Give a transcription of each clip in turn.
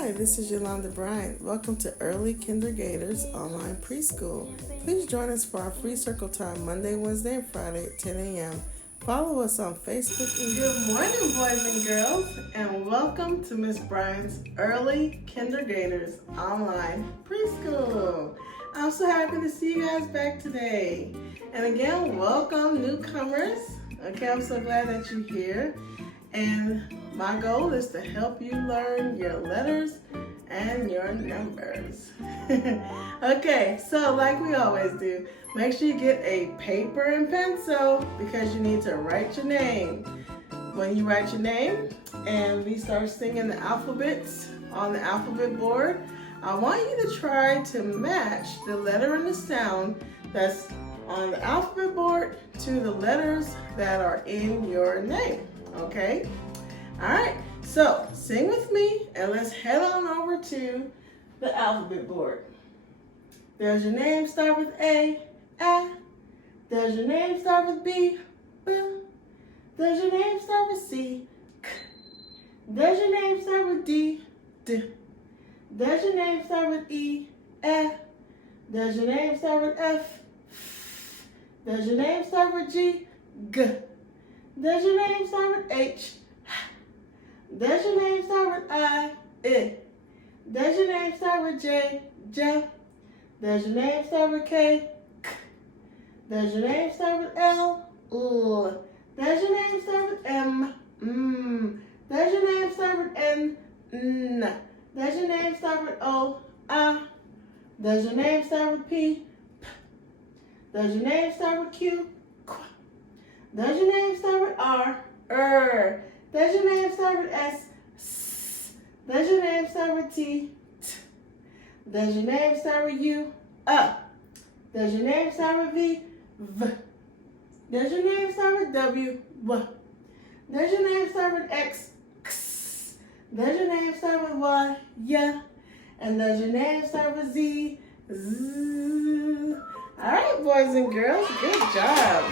Hi, this is Yolanda Bryant. Welcome to Early Kindergartners Online Preschool. Please join us for our free circle time Monday, Wednesday, and Friday at 10 a.m. Follow us on Facebook. Good morning, boys and girls, and welcome to Miss Bryant's Early Kindergartners Online Preschool. I'm so happy to see you guys back today. And again, welcome newcomers. Okay, I'm so glad that you're here. And my goal is to help you learn your letters and your numbers. Okay, so like we always do, make sure you get a paper and pencil because you need to write your name. When you write your name and we start singing the alphabets on the alphabet board, I want you to try to match the letter and the sound that's on the alphabet board to the letters that are in your name. Okay? All right, so sing with me and let's head on over to the alphabet board. Does your name start with A? Does your name start with B? B? Does your name start with C? K? Does your name start with D? D? Does your name start with E? F? Does your name start with F? Does your name start with G? G? Does your name start with H? Does your name start with I? Does your name start with J? J? Does your name start with K? K? Does your name start with L? L? Does your name start with M? M? Does your name start with N? N? Does your name start with O? A? Does your name start with P? P? Does your name start with Q? Qu? Does your name start with R? R? Does your name start with S? S? Does your name start with T? T? Does your name start with U? Does your name start with V? V? Does your name start with W? W? Does your name start with X? X? Does your name start with Y? Y? And does your name start with Z? Z? All right, boys and girls, good job.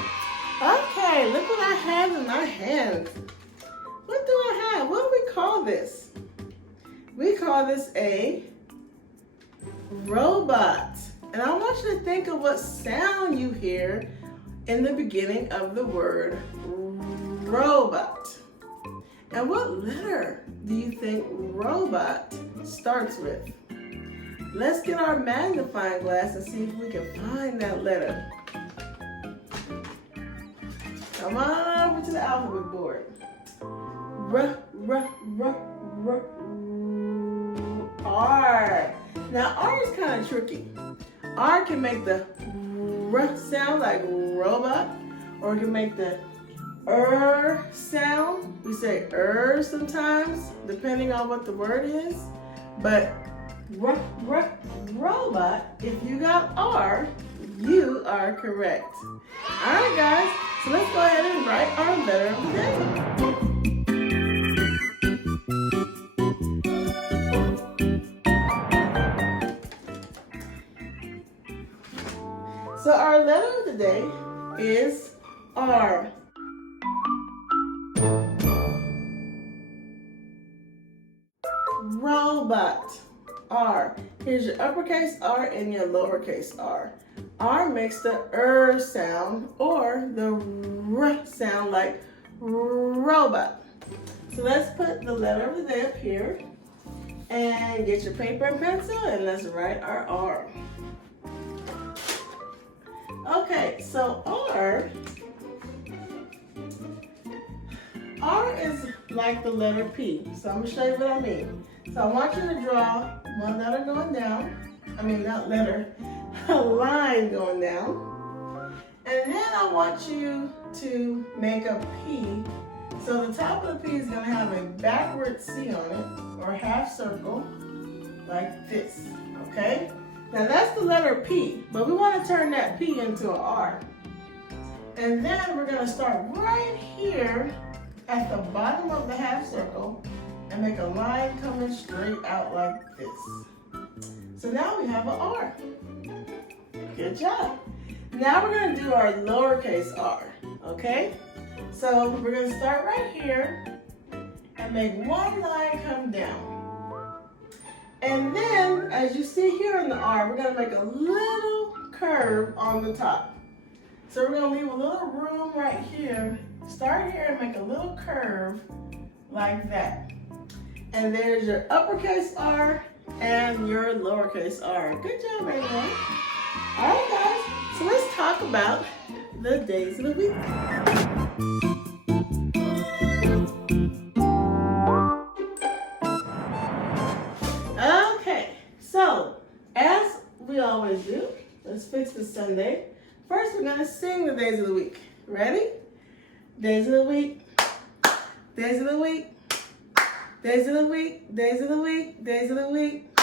Okay, look what I have in my hand. What do I have? What do we call this? We call this a robot. And I want you to think of what sound you hear in the beginning of the word robot. And what letter do you think robot starts with? Let's get our magnifying glass and see if we can find that letter. Come on over to the alphabet board. R. Now R is kind of tricky. R can make the R sound like robot, or it can make the sound. We say sometimes, depending on what the word is. But robot, if you got R, you are correct. All right, guys, so let's go ahead and write our letter of the day. So our letter of the day is R. Robot. R. Here's your uppercase R and your lowercase r. R makes the sound or the R sound like robot. So let's put the letter of the day up here and get your paper and pencil and let's write our R. Okay, so R is like the letter P. So I'm going to show you what I mean. So I want you to draw one letter going down. I mean, not letter, a line going down. And then I want you to make a P. So the top of the P is going to have a backward C on it, or a half circle, like this, okay? Now that's the letter P, but we want to turn that P into an R. And then we're going to start right here at the bottom of the half circle and make a line coming straight out like this. So now we have an R. Good job. Now we're going to do our lowercase r, okay? So we're going to start right here and make one line come down. And then, as you see here in the R, we're going to make a little curve on the top. So we're going to leave a little room right here. Start here and make a little curve like that. And there's your uppercase R and your lowercase r. Good job, everyone. All right, guys. So let's talk about the days of the week. Okay, so as we always do, let's fix the Sunday. First, we're going to sing the days of the week. Ready? Days of the week. Days of the week. Days of the week. Days of the week. Days of the week.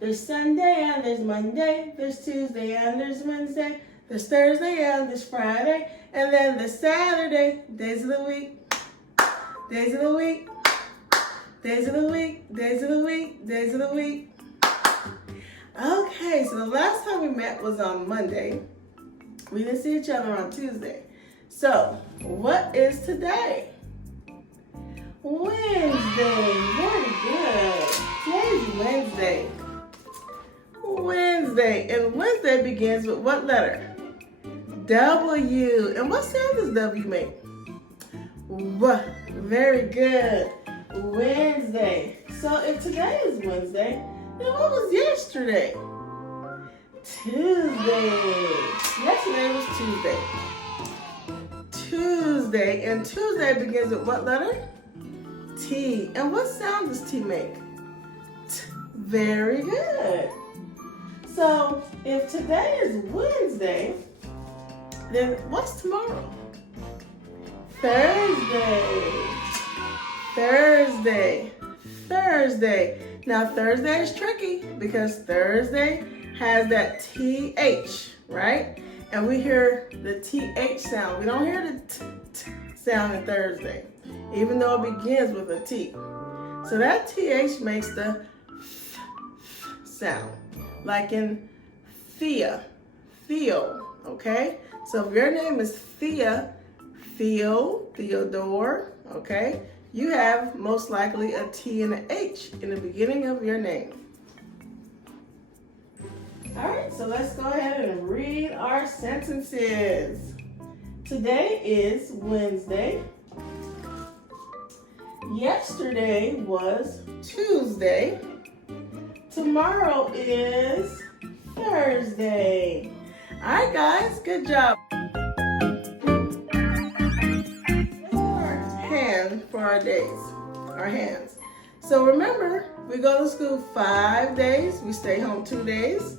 There's Sunday and there's Monday. There's Tuesday and there's Wednesday. There's Thursday and there's Friday. And then there's Saturday. Days of the week. Days of the week. Days of the week. Days of the week. Days of the week. Okay, so the last time we met was on Monday. We didn't see each other on Tuesday. So, what is today? Wednesday. Very good. Today's Wednesday. Wednesday. And Wednesday begins with what letter? W. And what sound does W make? W. Very good. Wednesday. So if today is Wednesday, then what was yesterday? Tuesday. Yesterday was Tuesday. Tuesday. And Tuesday begins with what letter? T. And what sound does T make? T. Very good. So if today is Wednesday, then what's tomorrow? Thursday. Thursday. Thursday. Now Thursday is tricky because Thursday has that TH, right? And we hear the TH sound. We don't hear the T sound in Thursday, even though it begins with a T. So that TH makes the F sound, like in Thea, Theo, okay? So if your name is Thea, Theo, Theodore, okay? You have most likely a T and an H in the beginning of your name. All right, so let's go ahead and read our sentences. Today is Wednesday. Yesterday was Tuesday. Tomorrow is Thursday. All right, guys, good job. For our days, our hands. So remember, we go to school 5 days, we stay home 2 days,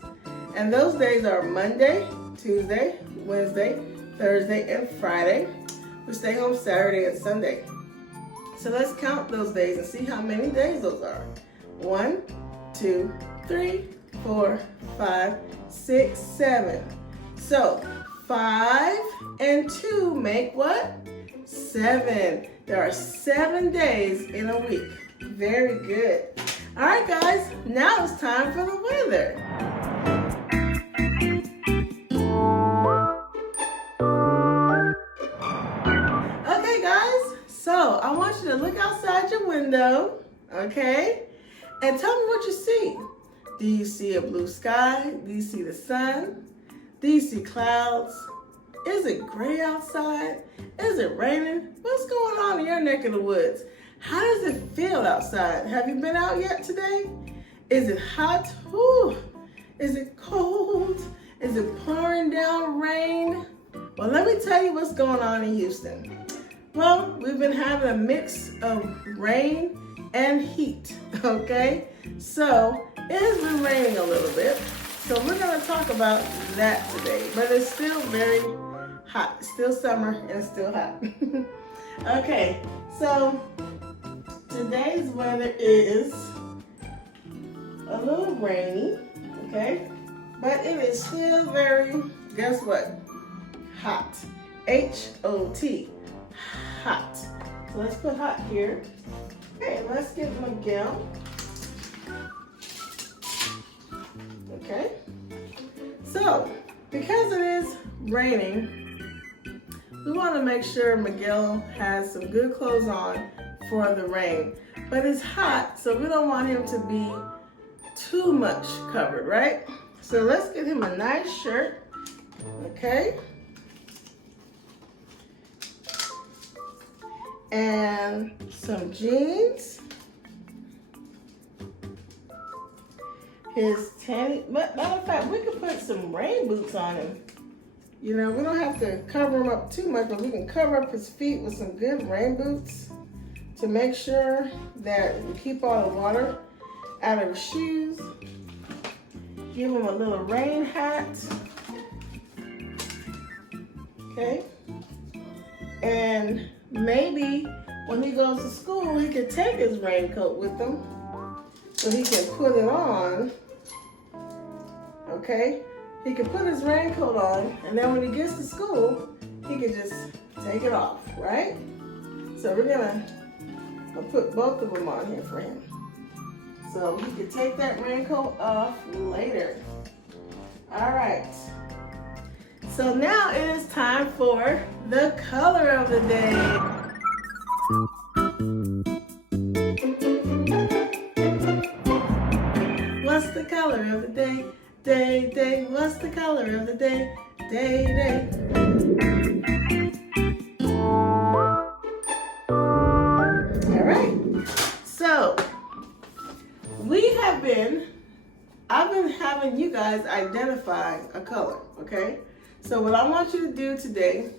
and those days are Monday, Tuesday, Wednesday, Thursday, and Friday. We stay home Saturday and Sunday. So let's count those days and see how many days those are. 1, 2, 3, 4, 5, 6, 7. So 5 and 2 make what? 7. There are 7 days in a week. Very good. All right, guys, now it's time for the weather. Okay, guys, so I want you to look outside your window, okay? And tell me what you see. Do you see a blue sky? Do you see the sun? Do you see clouds? Is it gray outside? Is it raining? What's going on in your neck of the woods? How does it feel outside? Have you been out yet today? Is it hot? Ooh. Is it cold? Is it pouring down rain? Well, let me tell you what's going on in Houston. Well, we've been having a mix of rain and heat, okay? So it has been raining a little bit. So we're going to talk about that today, but it's still very hot. It's still summer and it's still hot. Okay, so today's weather is a little rainy, okay? But it is still very, guess what? Hot. H-O-T. Hot. So let's put hot here. Okay, let's get Miguel. Okay. So, because it is raining, we want to make sure Miguel has some good clothes on for the rain. But it's hot, so we don't want him to be too much covered, right? So let's get him a nice shirt, okay? And some jeans. His matter of fact, we could put some rain boots on him. You know, we don't have to cover him up too much, but we can cover up his feet with some good rain boots to make sure that we keep all the water out of his shoes. Give him a little rain hat. Okay. And maybe when he goes to school, he could take his raincoat with him so he can put it on. Okay. He can put his raincoat on, and then when he gets to school, he can just take it off, right? So we're gonna put both of them on here for him. So he can take that raincoat off later. All right. So now it is time for the color of the day. What's the color of the day? Day, day, what's the color of the day? Day, day. All right. So I've been having you guys identify a color, okay? So what I want you to do today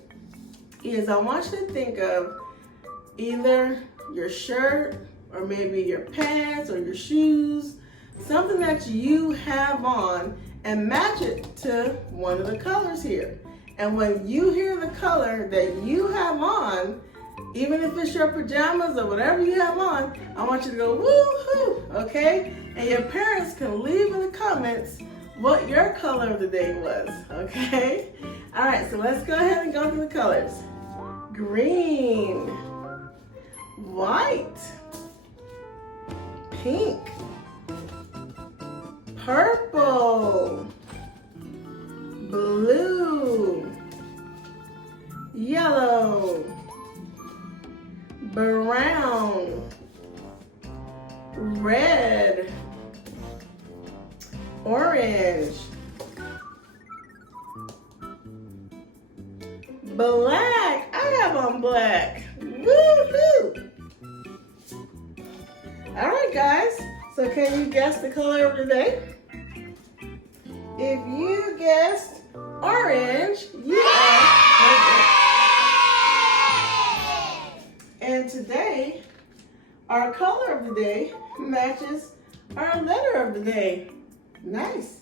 is I want you to think of either your shirt or maybe your pants or your shoes, something that you have on, and match it to one of the colors here. And when you hear the color that you have on, even if it's your pajamas or whatever you have on, I want you to go woo-hoo, okay? And your parents can leave in the comments what your color of the day was, okay? All right, so let's go ahead and go through the colors. Green, white, pink, purple, blue, yellow, brown, red, orange, black. I have on black. Woohoo! All right, guys. So can you guess the color of the day? If you guessed orange, you are. And today, our color of the day matches our letter of the day. Nice.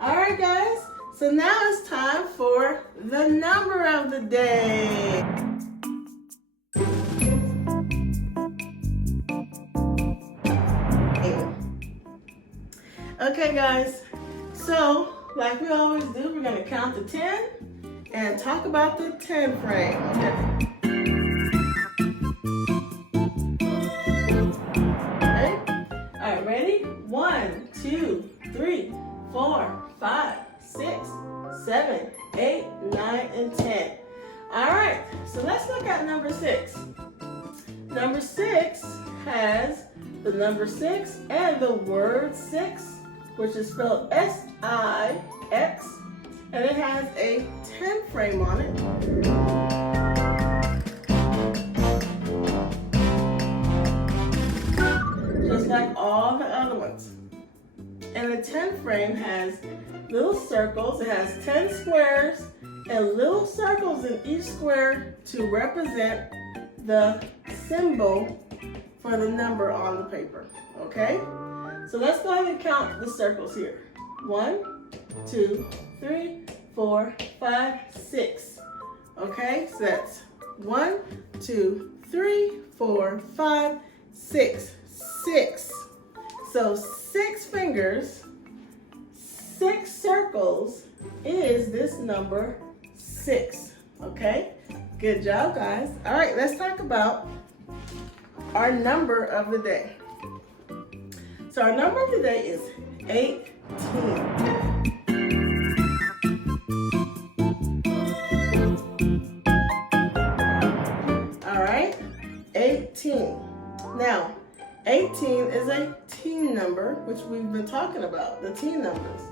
All right, guys. So now it's time for the number of the day. Okay, guys. So, like we always do, we're going to count to 10 and talk about the 10 frame. Okay. All right, ready? 1, 2, 3, 4, 5, 6, 7, 8, 9, and 10. All right, so let's look at number 6. Number 6 has the number 6 and the word 6, which is spelled S-I-X, and it has a 10 frame on it. Just like all the other ones. And the 10 frame has little circles. It has 10 squares and little circles in each square to represent the symbol for the number on the paper. Okay? So let's go ahead and count the circles here. 1, 2, 3, 4, 5, 6. Okay? So that's 1, 2, 3, 4, 5, 6. 6. So 6 fingers, 6 circles is this number 6. Okay? Good job, guys. All right, let's talk about our number of the day. So our number of the day is 18. All right, 18. Now, 18 is a teen number, which we've been talking about, the teen numbers.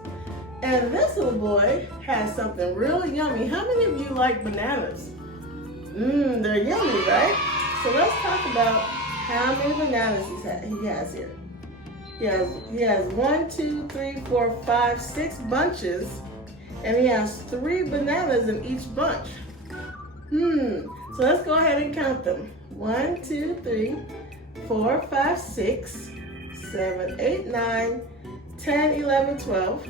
And this little boy has something real yummy. How many of you like bananas? They're yummy, right? So let's talk about how many bananas he has here. He has 1, 2, 3, 4, 5, 6 bunches, and he has 3 bananas in each bunch. So let's go ahead and count them. 1, 2, 3, 4, 5, 6, 7, 8, 9, 10, 11, 12,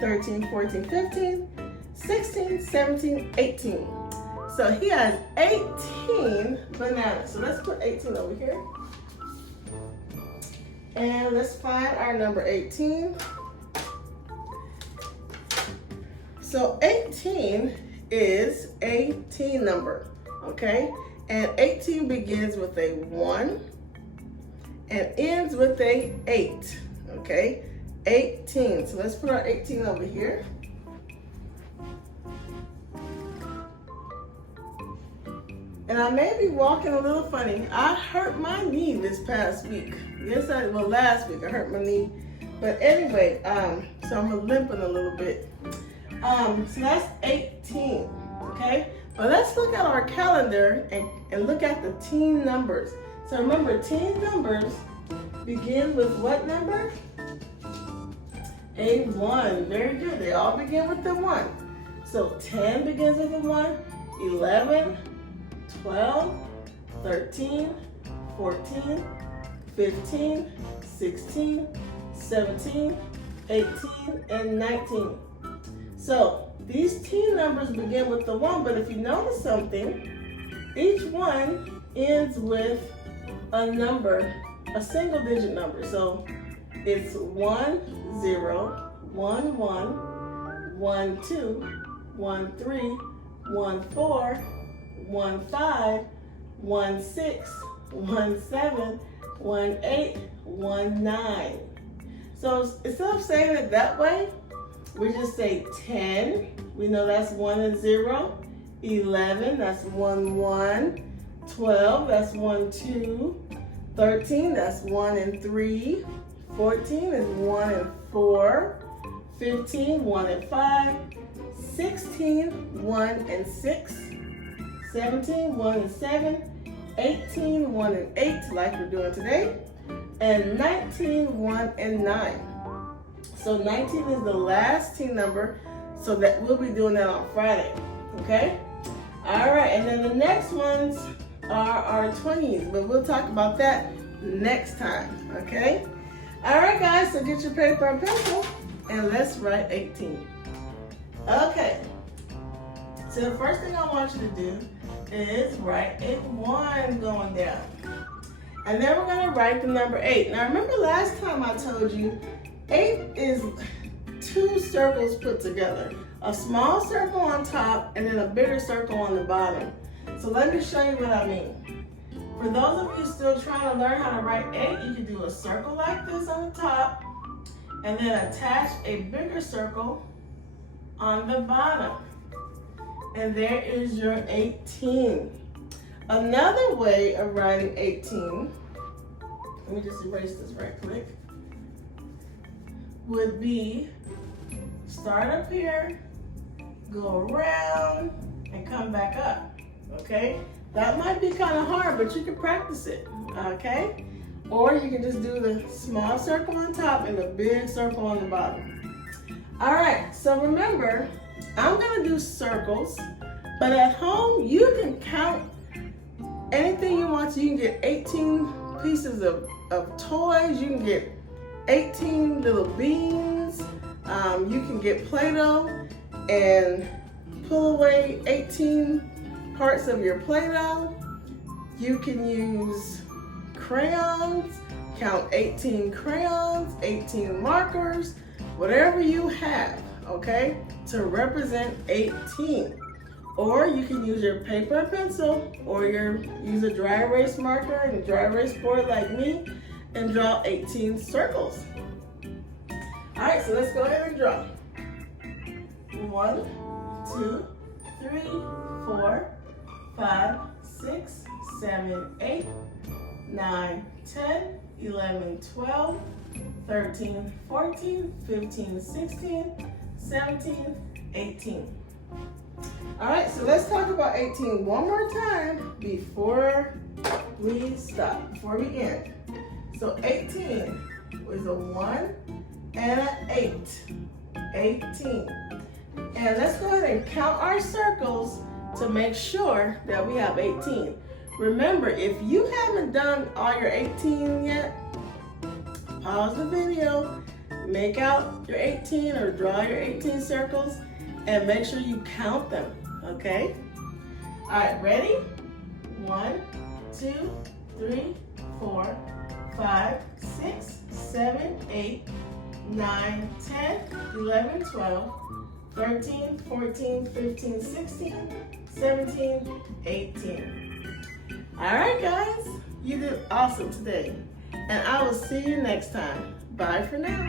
13, 14, 15, 16, 17, 18. So he has 18 bananas. So let's put 18 over here. And let's find our number 18. So 18 is a teen number, okay? And 18 begins with a 1 and ends with a 8, okay? 18. So let's put our 18 over here. And I may be walking a little funny. I hurt my knee this past week. Last week I hurt my knee. But anyway, so I'm limping a little bit. So that's 18, okay? But let's look at our calendar and look at the teen numbers. So remember, teen numbers begin with what number? A 1. Very good. They all begin with the 1. So 10 begins with a 1, 11, 12, 13, 14, 15, 16, 17, 18, and 19. So these teen numbers begin with the 1, but if you notice something, each one ends with a number, a single digit number. So it's 1, 0, 1, 1, 1, 2, 1, 3, 1, 4, 1, 5, 1, 6, 1, 7, 1, 8, 1, 9. So instead of saying it that way, we just say 10. We know that's 1 and 0. 11, that's 1, 1. 12, that's 1, 2. 13, that's 1 and 3. 14 is 1 and 4. 15, 1 and 5. 16, 1 and 6. 17, 1 and 7. 18, 1 and 8, like we're doing today. And 19, 1 and 9. So 19 is the last teen number, so that we'll be doing that on Friday, okay? All right, and then the next ones are our 20s, but we'll talk about that next time, okay? All right, guys, so get your paper and pencil, and let's write 18. Okay, so the first thing I want you to do is write a 1 going down. And then we're gonna write the number 8. Now remember last time I told you, 8 is 2 circles put together. A small circle on top and then a bigger circle on the bottom. So let me show you what I mean. For those of you still trying to learn how to write 8, you can do a circle like this on the top and then attach a bigger circle on the bottom. And there is your 18. Another way of writing 18, let me just erase this right quick, would be start up here, go around, and come back up, okay? That might be kind of hard, but you can practice it, okay? Or you can just do the small circle on top and the big circle on the bottom. All right, so remember, I'm gonna do circles, but at home, you can count anything you want to. You can get 18 pieces of toys. You can get 18 little beans. You can get Play-Doh and pull away 18 parts of your Play-Doh. You can use crayons, count 18 crayons, 18 markers, whatever you have, okay, to represent 18. Or you can use your paper and pencil, or use a dry erase marker and a dry erase board like me, and draw 18 circles. All right, so let's go ahead and draw. 1, 2, 3, 4, 5, 6, 7, 8, 9, 10, 11, 12, 13, 14, 15, 16, 17, 18. All right, so let's talk about 18 one more time before we stop, before we end. So 18 is a 1 and an 8. 18. And let's go ahead and count our circles to make sure that we have 18. Remember, if you haven't done all your 18 yet, pause the video, make out your 18 or draw your 18 circles, and make sure you count them, okay? All right, ready? 1, 2, 3, 4, 5, 6, 7, 8, 9, 10, 11, 12, 13, 14, 15, 16, 17, 18. All right, guys, you did awesome today. And I will see you next time. Bye for now.